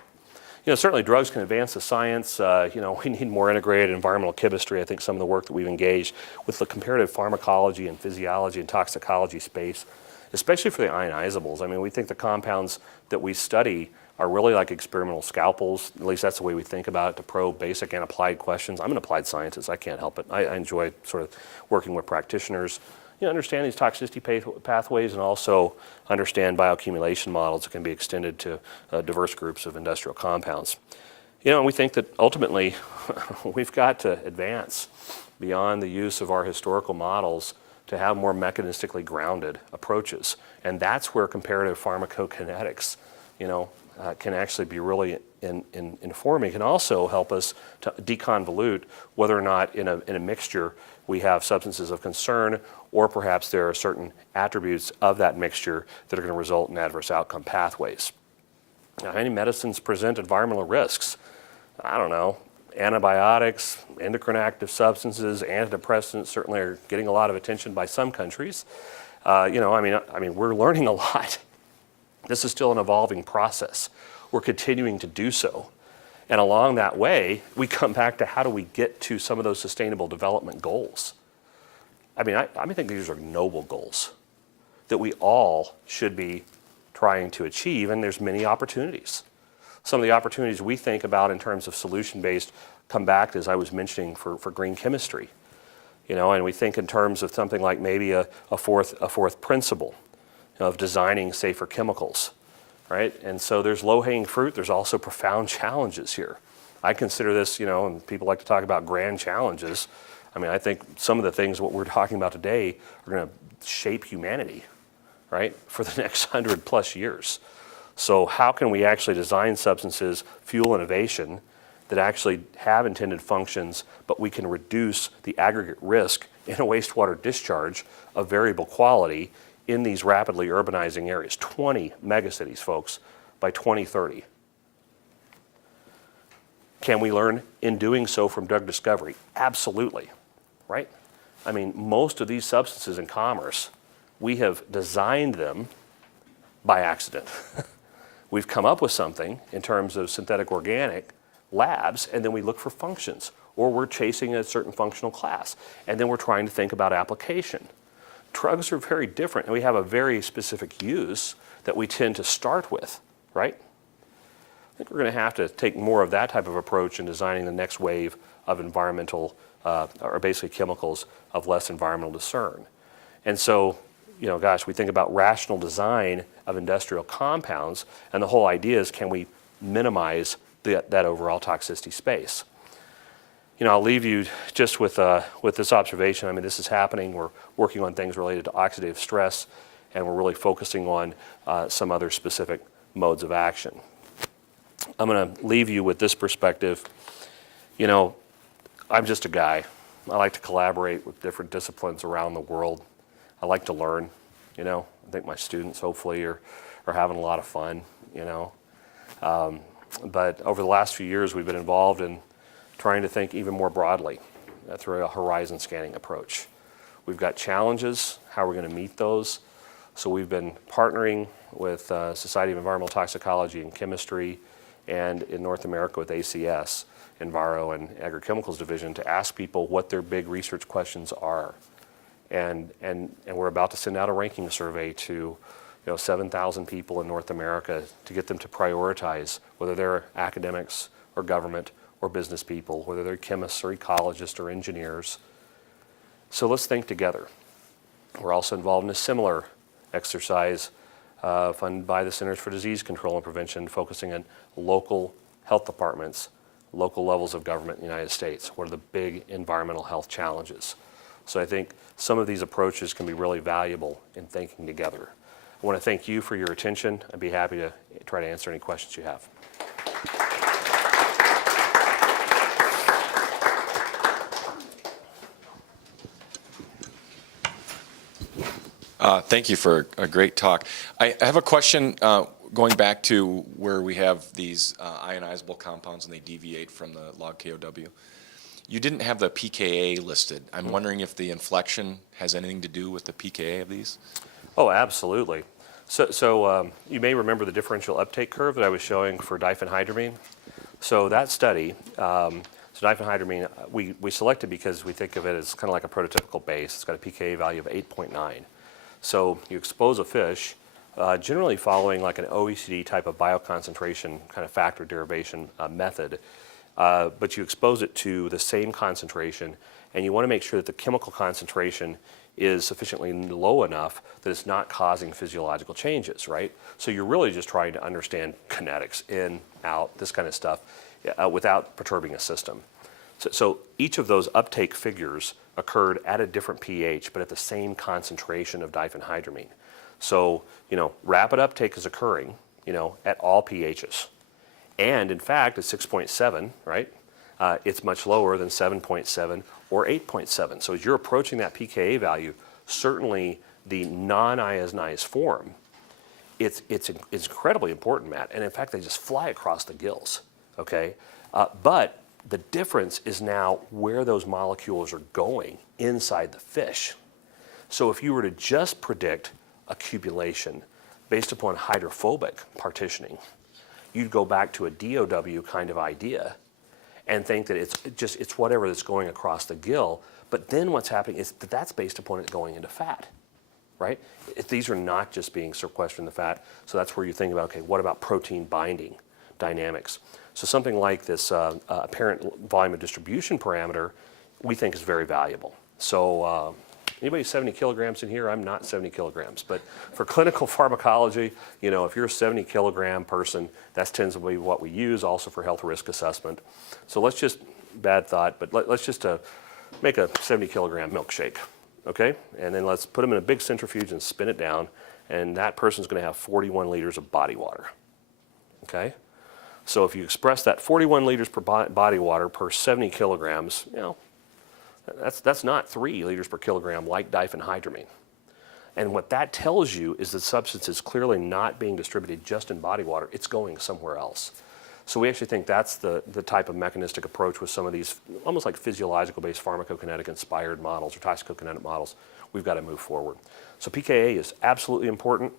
You know, certainly drugs can advance the science. You know, we need more integrated environmental chemistry. I think some of the work that we've engaged with the comparative pharmacology and physiology and toxicology space, especially for the ionizables. I mean, we think the compounds that we study are really like experimental scalpels. At least that's the way we think about it, to probe basic and applied questions. I'm an applied scientist. I can't help it. I enjoy sort of working with practitioners, you know, understand these toxicity pathways and also understand bioaccumulation models that can be extended to diverse groups of industrial compounds. You know, and we think that ultimately we've got to advance beyond the use of our historical models to have more mechanistically grounded approaches. And that's where comparative pharmacokinetics, you know, can actually be really informing. It can also help us to deconvolute whether or not in a mixture we have substances of concern, or perhaps there are certain attributes of that mixture that are going to result in adverse outcome pathways. Now, many medicines present environmental risks. I don't know, antibiotics, endocrine active substances, antidepressants certainly are getting a lot of attention by some countries. You know, I mean, we're learning a lot. This is still an evolving process. We're continuing to do so. And along that way, we come back to how do we get to some of those sustainable development goals. I mean, I think these are noble goals that we all should be trying to achieve, and there's many opportunities. Some of the opportunities we think about in terms of solution-based come back, as I was mentioning, for green chemistry. You know, and we think in terms of something like maybe a fourth principle of designing safer chemicals, right? And so there's low-hanging fruit. There's also profound challenges here. I consider this, and people like to talk about grand challenges. I mean, I think some of the things what we're talking about today are going to shape humanity, right, for the next 100+ years. So how can we actually design substances, fuel innovation, that actually have intended functions, but we can reduce the aggregate risk in a wastewater discharge of variable quality in these rapidly urbanizing areas? 20 megacities, folks, by 2030. Can we learn in doing so from drug discovery? Absolutely, right? I mean, most of these substances in commerce, we have designed them by accident. We've come up with something in terms of synthetic organic labs, and then we look for functions, or we're chasing a certain functional class, and then we're trying to think about application. Drugs are very different, and we have a very specific use that we tend to start with, right? I think we're going to have to take more of that type of approach in designing the next wave of environmental, or basically chemicals of less environmental concern. And so, we think about rational design of industrial compounds, and the whole idea is, can we minimize that overall toxicity space? I'll leave you just with this observation. I mean, this is happening. We're working on things related to oxidative stress, and we're really focusing on some other specific modes of action. I'm going to leave you with this perspective. I'm just a guy. I like to collaborate with different disciplines around the world. I like to learn. I think my students hopefully are having a lot of fun. But over the last few years, we've been involved in trying to think even more broadly through a horizon scanning approach. We've got challenges, how we're going to meet those. So we've been partnering with Society of Environmental Toxicology and Chemistry, and in North America with ACS, Enviro and Agrochemicals Division, to ask people what their big research questions are. And we're about to send out a ranking survey to 7,000 people in North America to get them to prioritize whether they're academics or government or business people, whether they're chemists or ecologists or engineers. So let's think together. We're also involved in a similar exercise funded by the Centers for Disease Control and Prevention, focusing on local health departments, local levels of government in the United States. What are the big environmental health challenges? So I think some of these approaches can be really valuable in thinking together. I want to thank you for your attention. I'd be happy to try to answer any questions you have. Thank you for a great talk. I have a question going back to where we have these ionizable compounds and they deviate from the log KOW. You didn't have the pKa listed. I'm wondering if the inflection has anything to do with the pKa of these? Oh, absolutely. So you may remember the differential uptake curve that I was showing for diphenhydramine. So that study, so diphenhydramine, we selected because we think of it as kind of like a prototypical base. It's got a pKa value of 8.9. So you expose a fish, generally following like an OECD type of bioconcentration kind of factor derivation method, but you expose it to the same concentration, and you want to make sure that the chemical concentration is sufficiently low enough that it's not causing physiological changes, right? So you're really just trying to understand kinetics, in, out, this kind of stuff, without perturbing a system. So each of those uptake figures occurred at a different pH, but at the same concentration of diphenhydramine. So, rapid uptake is occurring, at all pHs. And in fact, at 6.7, right, it's much lower than 7.7 or 8.7. So as you're approaching that pKa value, certainly the non-ionized form, it's incredibly important, Matt. And in fact, they just fly across the gills, okay? But the difference is now where those molecules are going inside the fish. So if you were to just predict accumulation based upon hydrophobic partitioning, you'd go back to a DOW kind of idea and think that it's whatever that's going across the gill. But then what's happening is that's based upon it going into fat, right? These are not just being sequestered in the fat. So that's where you think about, okay, what about protein binding dynamics? So something like this apparent volume of distribution parameter, we think is very valuable. So Anybody 70 kilograms in here? I'm not 70 kilograms. But for clinical pharmacology, if you're a 70 kilogram person, that tends to be what we use also for health risk assessment. So let's just, bad thought, but let's just make a 70 kilogram milkshake, okay? And then let's put them in a big centrifuge and spin it down, and that person's gonna have 41 liters of body water, okay? So if you express that 41 liters per body water per 70 kilograms, that's not 3 liters per kilogram like diphenhydramine. And what that tells you is the substance is clearly not being distributed just in body water, it's going somewhere else. So we actually think that's the type of mechanistic approach with some of these almost like physiological-based pharmacokinetic inspired models or toxicokinetic models we've got to move forward. So pKa is absolutely important.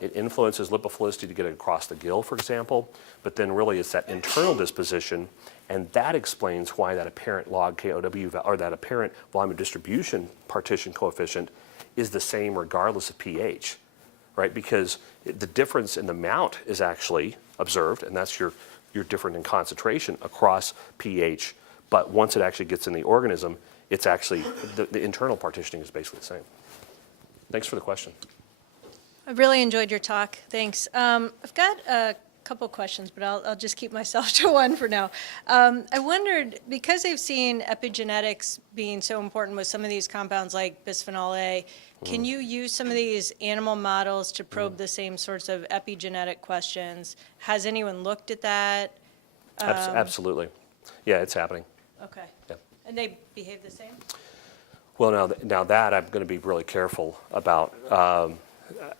It influences lipophilicity to get it across the gill, for example, but then really it's that internal disposition, and that explains why that apparent log KOW, or that apparent volume of distribution partition coefficient is the same regardless of pH, right? Because the difference in the amount is actually observed, and that's your different in concentration across pH, but once it actually gets in the organism, it's actually, the internal partitioning is basically the same. Thanks for the question. I really enjoyed your talk. Thanks. I've got a couple questions, but I'll just keep myself to one for now. I wondered, because they've seen epigenetics being so important with some of these compounds like bisphenol A, can you use some of these animal models to probe the same sorts of epigenetic questions? Has anyone looked at that? Absolutely. Yeah, it's happening. Okay. Yeah. And they behave the same? Well, now that I'm going to be really careful about.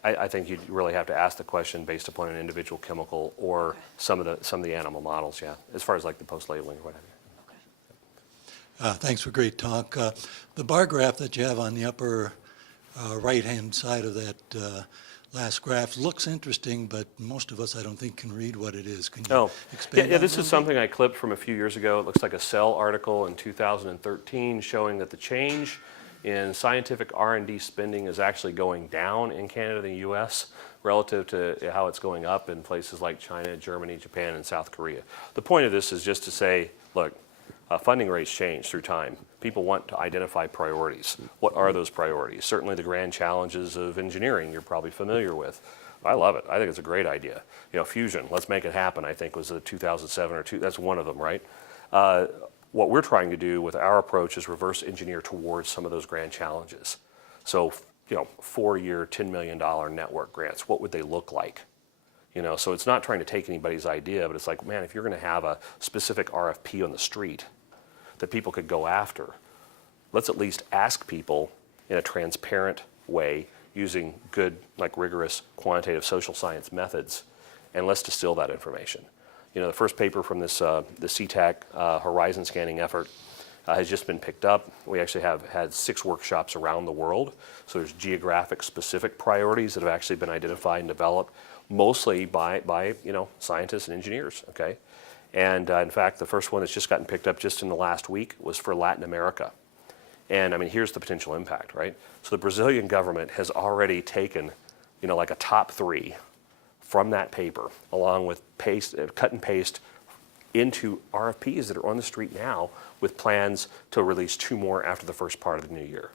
I think you really have to ask the question based upon an individual chemical or Okay. some of the animal models. Yeah, as far as like the post-labeling or what have you. Okay. Thanks for a great talk. The bar graph that you have on the upper right-hand side of that last graph looks interesting, but most of us, I don't think, can read what it is. Can you expand Yeah, on this that a is little something I clipped from a few years ago. It looks like a Cell article in 2013 showing that the change in scientific R&D spending is actually going down in Canada and the U.S. relative to how it's going up in places like China, Germany, Japan, and South Korea. The point of this is just to say, look, funding rates change through time. People want to identify priorities. What are those priorities? Certainly the grand challenges of engineering you're probably familiar with. I love it. I think it's a great idea. Fusion, let's make it happen, I think was a 2007 or 2, that's one of them, right? What we're trying to do with our approach is reverse engineer towards some of those grand challenges. So, 4-year, $10 million network grants, what would they look like? So it's not trying to take anybody's idea, but it's like, man, if you're going to have a specific RFP on the street that people could go after, let's at least ask people in a transparent way using good, like rigorous quantitative social science methods, and let's distill that information. The first paper from this the CTAC horizon scanning effort has just been picked up. We actually have had 6 workshops around the world. So there's geographic specific priorities that have actually been identified and developed, mostly by scientists and engineers. Okay, and in fact, the first one that's just gotten picked up just in the last week was for Latin America. And I mean, here's the potential impact, right? So the Brazilian government has already taken, like a top 3 from that paper, along with cut and paste into RFPs that are on the street now with plans to release 2 more after the first part of the new year,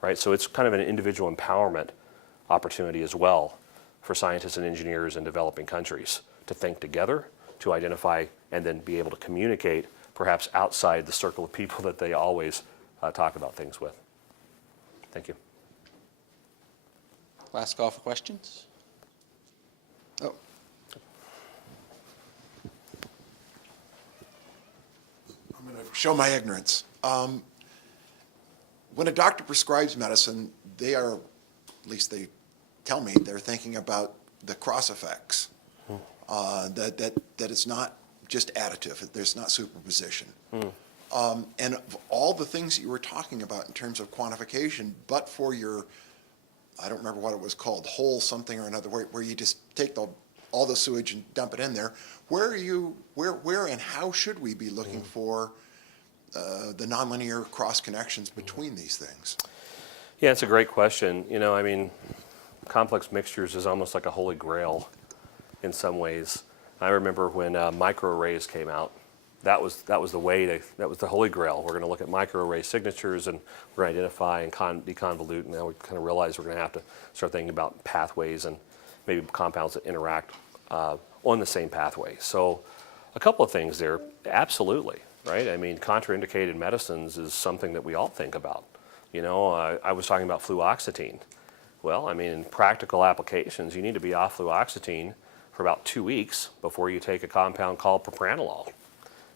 right? So it's kind of an individual empowerment opportunity as well for scientists and engineers in developing countries to think together, to identify, and then be able to communicate perhaps outside the circle of people that they always talk about things with. Thank you. Last call for questions. Oh, I'm going to show my ignorance. When a doctor prescribes medicine, they are, at least they tell me, they're thinking about the cross effects, that it's not just additive, there's not superposition. And of all the things that you were talking about in terms of quantification, but for your, I don't remember what it was called, whole something or another, where you just take all the sewage and dump it in there, where and how should we be looking for the nonlinear cross connections between these things? Yeah, it's a great question. I mean, complex mixtures is almost like a holy grail in some ways. I remember when microarrays came out, that was the way that was the holy grail. We're going to look at microarray signatures and we're going to identify and deconvolute. And now we kind of realize we're going to have to start thinking about pathways and maybe compounds that interact on the same pathway. So a couple of things there, absolutely, right? I mean, contraindicated medicines is something that we all think about. You know, I was talking about fluoxetine. Well, I mean, in practical applications, you need to be off fluoxetine for about 2 weeks before you take a compound called propranolol.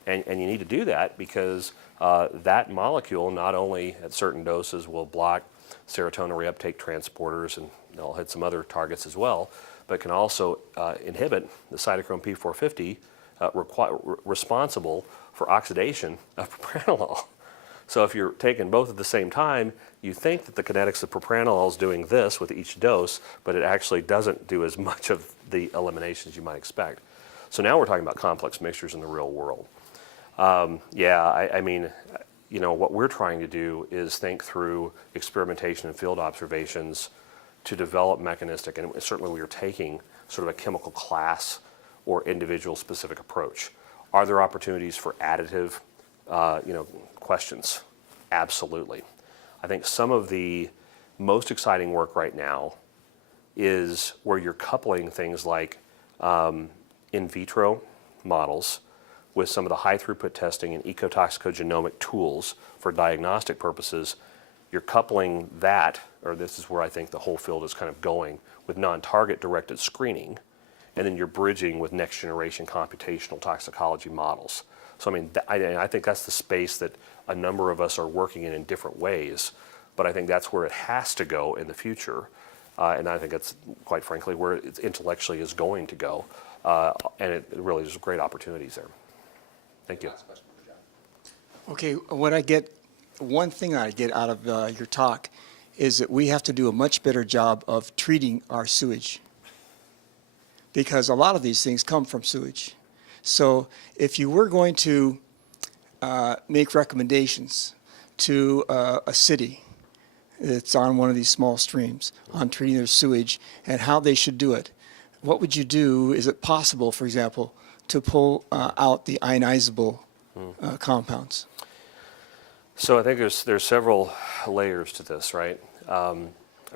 And you need to do that because that molecule not only at certain doses will block serotonin reuptake transporters, and they'll hit some other targets as well, but can also inhibit the cytochrome P450 responsible for oxidation of propranolol. So if you're taking both at the same time, you think that the kinetics of propranolol is doing this with each dose, but it actually doesn't do as much of the elimination as you might expect. So now we're talking about complex mixtures in the real world. I mean, you know, what we're trying to do is think through experimentation and field observations to develop mechanistic, and certainly we are taking sort of a chemical class or individual specific approach. Are there opportunities for additive, questions? Absolutely. I think some of the most exciting work right now is where you're coupling things like in vitro models with some of the high throughput testing and ecotoxicogenomic tools for diagnostic purposes. You're coupling that, or this is where I think the whole field is kind of going, with non-target directed screening, and then you're bridging with next generation computational toxicology models. So I mean, I think that's the space that a number of us are working in different ways, but I think that's where it has to go in the future. And I think that's, quite frankly, where it intellectually is going to go. And it really is great opportunities there. Thank you. Okay, one thing I get out of your talk is that we have to do a much better job of treating our sewage, because a lot of these things come from sewage. So if you were going to make recommendations to a city that's on one of these small streams on treating their sewage and how they should do it, what would you do? Is it possible, for example, to pull out the ionizable compounds? So I think there's several layers to this, right? I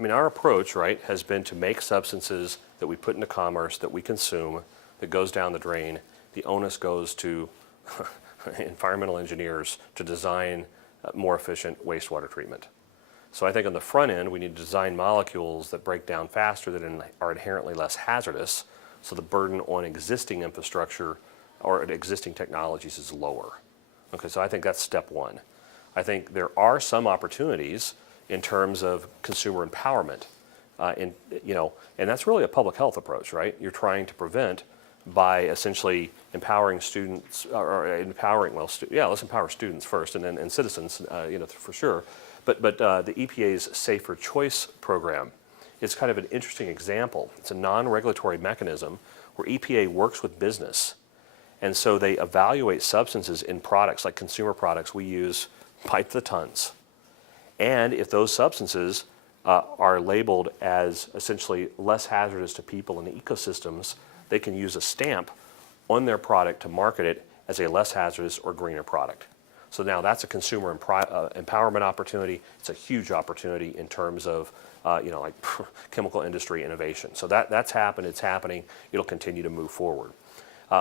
mean, our approach, right, has been to make substances that we put into commerce, that we consume, that goes down the drain. The onus goes to environmental engineers to design more efficient wastewater treatment. So I think on the front end, we need to design molecules that break down faster, that are inherently less hazardous, so the burden on existing infrastructure or existing technologies is lower. Okay, so I think that's step one. I think there are some opportunities in terms of consumer empowerment, and that's really a public health approach, right? You're trying to prevent by essentially empowering students, let's empower students first, and then and citizens, for sure. But the EPA's Safer Choice program is kind of an interesting example. It's a non-regulatory mechanism where EPA works with business, and so they evaluate substances in products like consumer products we use by the tons. And if those substances are labeled as essentially less hazardous to people and ecosystems, they can use a stamp on their product to market it as a less hazardous or greener product. So now that's a consumer empowerment opportunity. It's a huge opportunity in terms of like chemical industry innovation. So that's happened, it's happening, it'll continue to move forward.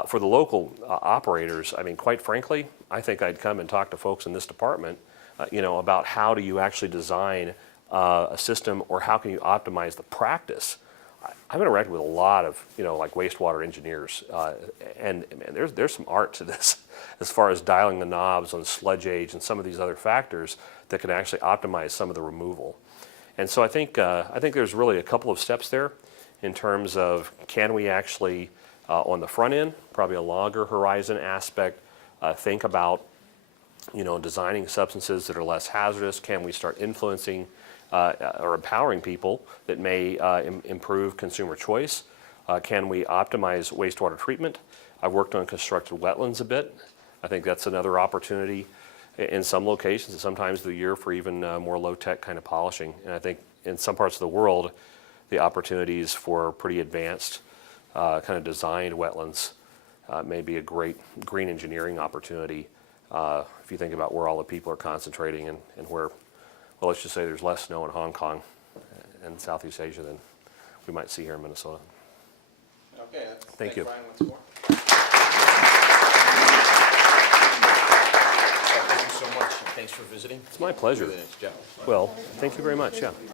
For the local operators, I mean, quite frankly, I think I'd come and talk to folks in this department, about how do you actually design a system, or how can you optimize the practice. I've interacted with a lot of, like wastewater engineers, and there's some art to this as far as dialing the knobs on sludge age and some of these other factors that can actually optimize some of the removal. And so I think there's really a couple of steps there in terms of, can we actually, on the front end, probably a longer horizon aspect, think about, designing substances that are less hazardous. Can we start influencing or empowering people that may improve consumer choice? Can we optimize wastewater treatment? I've worked on constructed wetlands a bit. I think that's another opportunity in some locations, and sometimes of the year, for even more low-tech kind of polishing. And I think in some parts of the world, the opportunities for pretty advanced kind of designed wetlands may be a great green engineering opportunity if you think about where all the people are concentrating and where, well, let's just say there's less snow in Hong Kong and Southeast Asia than we might see here in Minnesota. Okay. Thank you. Brian, once more. Thank you so much. Thanks for visiting. It's my pleasure. Nice job. Well, thank you very much, yeah.